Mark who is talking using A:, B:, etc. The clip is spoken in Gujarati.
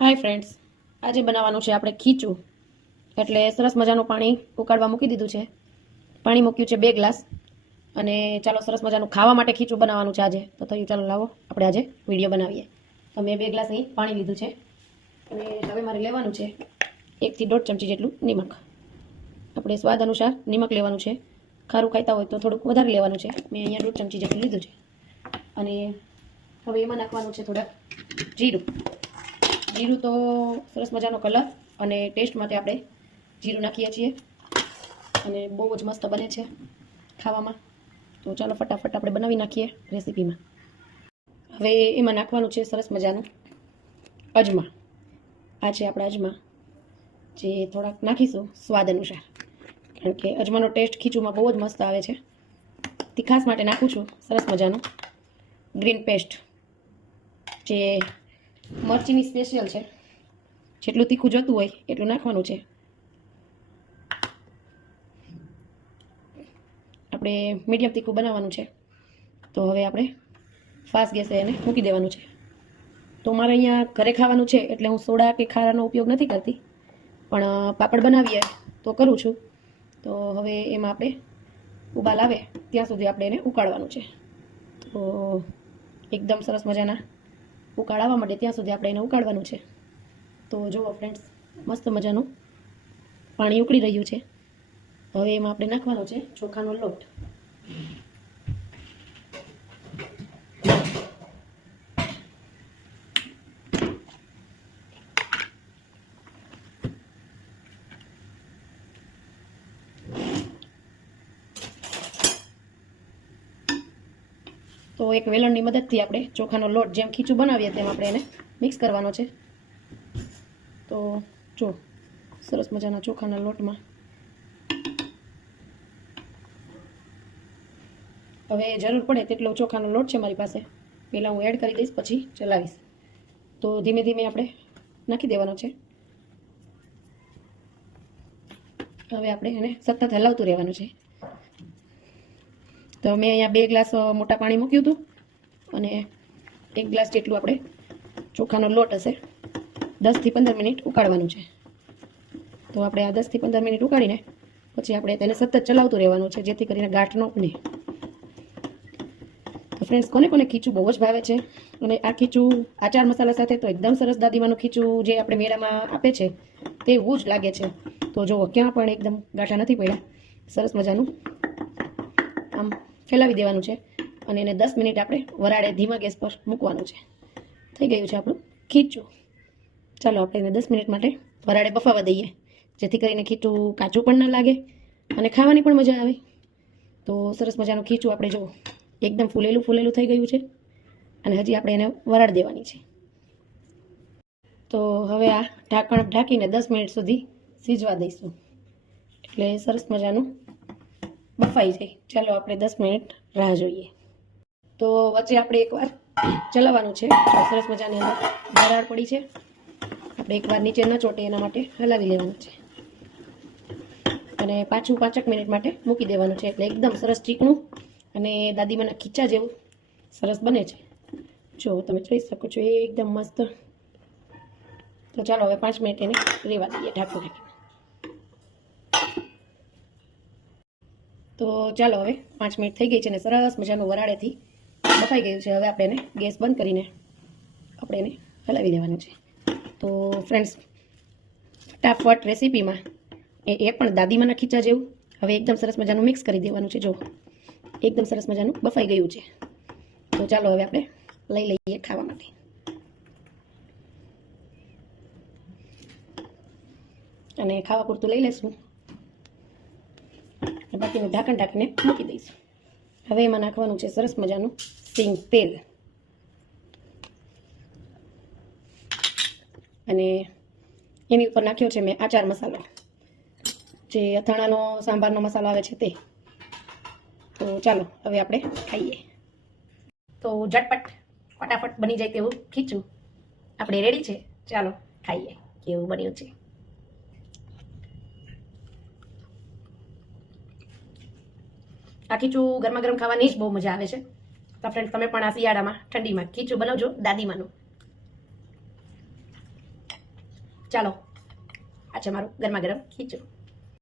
A: હાય ફ્રેન્ડ્સ આજે બનાવવાનું છે આપણે ખીચું. એટલે સરસ મજાનું પાણી ઉકાળવા મૂકી દીધું છે. પાણી મૂક્યું છે બે ગ્લાસ. અને ચાલો સરસ મજાનું ખાવા માટે ખીચું બનાવવાનું છે આજે. તો થયું, ચાલો લાવો. આપણે આજે વીડિયો બનાવીએ. તો મેં બે ગ્લાસ અહીં પાણી લીધું છે. અને હવે મારે લેવાનું છે એકથી દોઢ ચમચી જેટલું નિમક. આપણે સ્વાદ અનુસાર નિમક લેવાનું છે. ખારું ખાતા હોય તો થોડુંક વધારે લેવાનું છે. મેં અહીંયા દોઢ ચમચી જેટલું લીધું છે. અને હવે એમાં નાખવાનું છે થોડાક જીરું. જીરું તો સરસ મજાનો કલર અને ટેસ્ટ માટે આપણે જીરું નાખીએ છીએ. અને બહુ જ મસ્ત બને છે ખાવામાં. તો ચાલો ફટાફટ આપણે બનાવી નાખીએ રેસીપીમાં. હવે એમાં નાખવાનું છે સરસ મજાનું અજમા. આ છે આપણા અજમા. જે થોડાક નાખીશું સ્વાદ અનુસાર. કારણ કે અજમાનો ટેસ્ટ ખીચુમાં બહુ જ મસ્ત આવે છે. તીખાસ માટે નાખું છું સરસ મજાનું ગ્રીન પેસ્ટ. જે મરચીની સ્પેશિયલ છે. જેટલું તીખું જોતું હોય, એટલું નાખવાનું છે. આપણે મીડિયમ તીખું બનાવવાનું છે. તો હવે આપણે ફાસ્ટ ગેસે એને મૂકી દેવાનું છે. તો મારે અહીંયા ઘરે ખાવાનું છે, એટલે હું સોડા કે ખારાનો ઉપયોગ નથી કરતી. પણ પાપડ બનાવીએ તો કરું છું. તો હવે એમાં આપણે ઉબાલ આવે, ત્યાં સુધી આપણે એને ઉકાળવાનું છે. તો, એકદમ સરસ મજાના ઉકાળ માટે ત્યાં સુધી આપણે એને ઉકાળવાનું છે. તો જુઓ ફ્રેન્ડ્સ મસ્ત મજાનું પાણી ઉકળી રહ્યું છે. હવે એમાં આપણે નાખવાનો છે ચોખાનો લોટ. તો એક વેલણની મદદથી આપણે ચોખાનો લોટ જેમ ખીચું બનાવીએ તેમ આપણે એને મિક્સ કરવાનો છે. તો જો, સરસ મજાના ચોખાના લોટમાં. હવે જરૂર પડે તેટલો ચોખાનો લોટ છે મારી પાસે. પહેલાં હું એડ કરી દઈશ, પછી ચલાવીશ. તો ધીમે ધીમે આપણે નાખી દેવાનો છે. હવે આપણે એને સતત હલાવતું રહેવાનું છે. તો મેં અહીંયા બે ગ્લાસ મોટા પાણી મૂક્યું હતું અને એક ગ્લાસ જેટલું આપણે ચોખાનો લોટ હશે. દસથી પંદર મિનિટ ઉકાળવાનું છે. તો આપણે આ દસથી પંદર મિનિટ ઉકાળીને પછી આપણે તેને સતત ચલાવતું રહેવાનું છે, જેથી કરીને ગાંઠ ન બને તો ફ્રેન્ડ્સ કોને કોને ખીચું બહુ જ ભાવે છે? અને આ ખીચું આચાર મસાલા સાથે તો એકદમ સરસ દાદીમાનું ખીચું જે આપણે મેળામાં આપે છે, તેવું જ લાગે છે. તો જુઓ, ક્યાં પણ એકદમ ગાંઠા નથી પડ્યા. સરસ મજાનું. આમ ફેલાવી દેવાનું છે અને એને દસ મિનિટ આપણે વરાળે ધીમા ગેસ પર મૂકવાનું છે. થઈ ગયું છે આપણું ખીચું. ચાલો આપણે એને દસ મિનિટ માટે વરાળે બફાવા દઈએ, જેથી કરીને ખીચું કાચું પણ ના લાગે અને ખાવાની પણ મજા આવે. તો સરસ મજાનું ખીચું આપણે જો એકદમ ફૂલેલું ફૂલેલું થઈ ગયું છે અને હજી આપણે એને વરાળ દેવાની છે. તો હવે આ ઢાંકણ ઢાંકીને દસ મિનિટ સુધી સીજવા દઈશું. એટલે સરસ મજાનું બફાઈ જાય. ચાલો આપણે દસ મિનિટ રાહ જોઈએ. તો વચ્ચે આપણે એકવાર ચલાવવાનું છે. સરસ મજાની અંદર વરાળ પડી છે. આપણે એકવાર નીચે ન ચોટે એના માટે હલાવી લેવાનું છે. અને પાછું પાંચેક મિનિટ માટે મૂકી દેવાનું છે. એટલે એકદમ સરસ ચીકણું અને દાદીમાના ખીચા જેવું સરસ બને છે. જો તમે જોઈ શકો છો, એ એકદમ મસ્ત. તો ચાલો હવે પાંચ મિનિટ એને રેવા દઈએ ઢાંકી ઢાંકીને તો ચાલો હવે, પાંચ મિનિટ થઈ ગઈ છે ને સરસ મજાનું વરાળેથી બફાઈ ગયું છે. હવે આપણે એને ગેસ બંધ કરીને આપણે એને હલાવી દેવાનું છે. તો ફ્રેન્ડ્સ ફટાફટ રેસીપીમાં એ એ પણ દાદીમાના ખીચા જેવું. હવે એકદમ સરસ મજાનું મિક્સ કરી દેવાનું છે. જો, એકદમ સરસ મજાનું બફાઈ ગયું છે. તો ચાલો હવે આપણે લઈ લઈએ ખાવા માટે. અને ખાવા પૂરતું લઈ લઈશું અને બાકીનું ઢાંકણ ઢાંકીને મૂકી દઈશું. હવે એમાં નાખવાનું છે સરસ મજાનું સિંગ તેલ. અને એની ઉપર નાખ્યો છે મેં આચાર મસાલો. જે અથાણાનો, સાંભારનો મસાલો આવે છે તે. તો ચાલો, હવે આપણે ખાઈએ. તો ઝટપટ, ફટાફટ બની જાય તેવું ખીચું. આપણે રેડી છે? ચાલો, ખાઈએ. કેવું બન્યું છે? આ ખીચું ગરમા ગરમ ખાવાની જ બહુ મજા આવે છે. તો ફ્રેન્ડ તમે પણ આ શિયાળામાં ઠંડીમાં ખીચું બનાવજો, દાદીમાનું. ચાલો, આ છે મારું ગરમા ગરમ ખીચું.